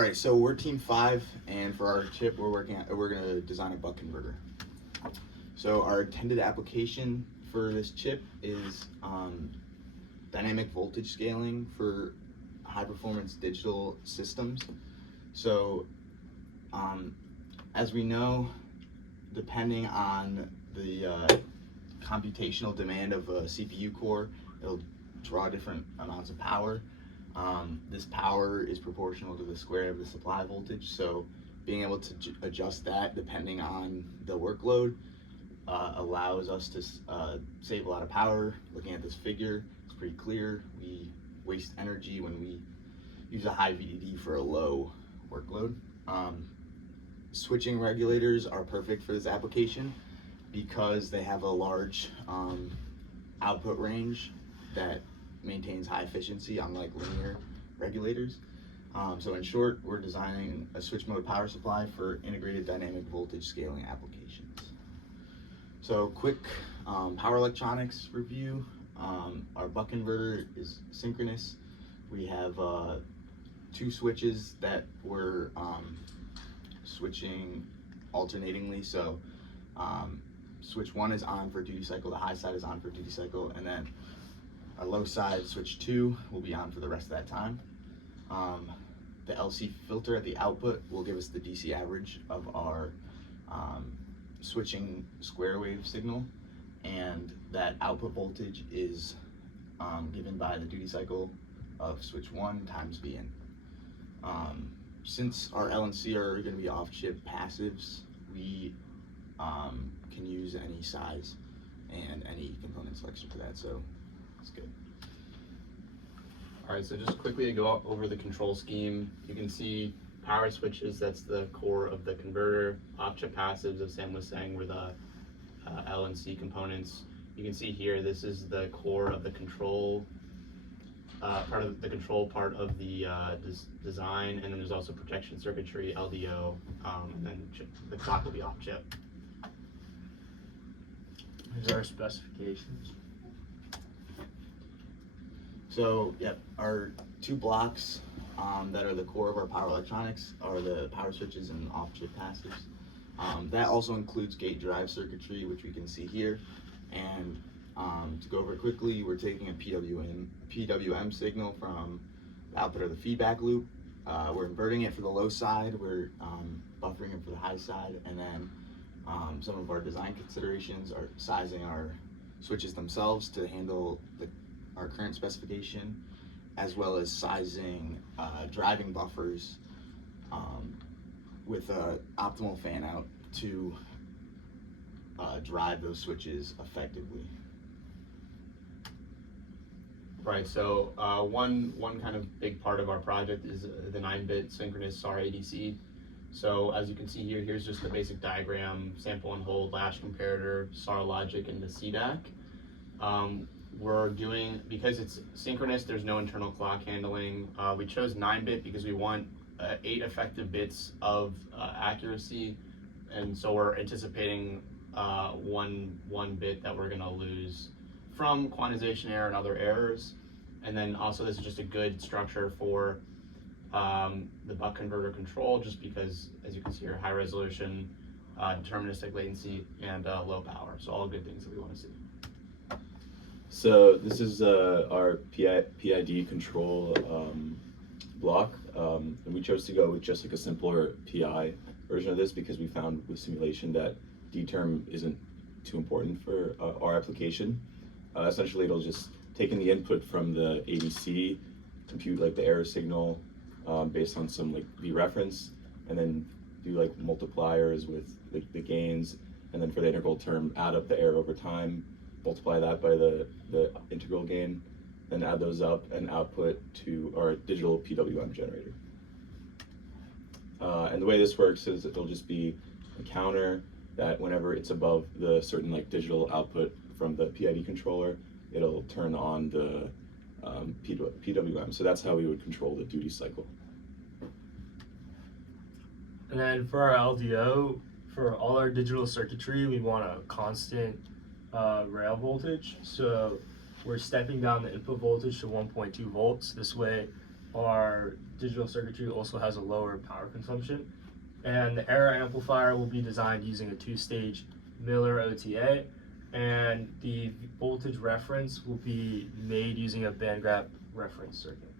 All right, so we're Team 5, and for our chip, we're going to design a buck converter. So our intended application for this chip is dynamic voltage scaling for high-performance digital systems. So as we know, depending on the computational demand of a CPU core, it'll draw different amounts of power. This power is proportional to the square of the supply voltage, so being able to adjust that depending on the workload allows us to save a lot of power. Looking at this figure, it's pretty clear. We waste energy when we use a high VDD for a low workload. Switching regulators are perfect for this application because they have a large output range that maintains high efficiency, unlike linear regulators. So in short, we're designing a switch mode power supply for integrated dynamic voltage scaling applications. So quick power electronics review. Our buck converter is synchronous. We have 2 switches that we're switching alternatingly. So switch 1 is on for duty cycle, the high side is on for duty cycle, and then our low side, switch 2, will be on for the rest of that time. The LC filter at the output will give us the DC average of our switching square wave signal, and that output voltage is given by the duty cycle of switch 1 times Vin. Since our LNC are going to be off-chip passives, we can use any size and any component selection for that, so it's good. All right, so just quickly to go over the control scheme, you can see power switches, that's the core of the converter. Off-chip passives, as Sam was saying, were the LNC components. You can see here, this is the core of the control part of the design, and then there's also protection circuitry, LDO, and then the clock will be off chip. Here's our specifications. So, yep, our 2 blocks that are the core of our power electronics are the power switches and off-chip passives. That also includes gate drive circuitry, which we can see here. And to go over it quickly, we're taking a PWM signal from the output of the feedback loop. We're inverting it for the low side, we're buffering it for the high side, and then some of our design considerations are sizing our switches themselves to handle our current specification, as well as sizing driving buffers with an optimal fan out to drive those switches effectively. Right, so one kind of big part of our project is the 9-bit synchronous SAR ADC. So as you can see here, here's just the basic diagram: sample and hold, latch comparator, SAR logic, and the CDAC. We're doing, because it's synchronous, there's no internal clock handling. We chose 9-bit because we want 8 effective bits of accuracy, and so we're anticipating one bit that we're gonna lose from quantization error and other errors. And then also this is just a good structure for the buck converter control, just because, as you can see here, high resolution, deterministic latency, and low power. So all good things that we want to see. So this is our PID control block, and we chose to go with just like a simpler PI version of this because we found with simulation that D-term isn't too important for our application. Essentially, it'll just take in the input from the ADC, compute like the error signal based on some like V reference, and then do like multipliers with the gains, and then for the integral term, add up the error over time, multiply that by the integral gain, then add those up and output to our digital PWM generator. And the way this works is it'll just be a counter that whenever it's above the certain like digital output from the PID controller, it'll turn on the PWM. So that's how we would control the duty cycle. And then for our LDO, for all our digital circuitry, we want a constant rail voltage. So we're stepping down the input voltage to 1.2 volts. This way our digital circuitry also has a lower power consumption. And the error amplifier will be designed using a two-stage Miller OTA, and the voltage reference will be made using a band gap reference circuit.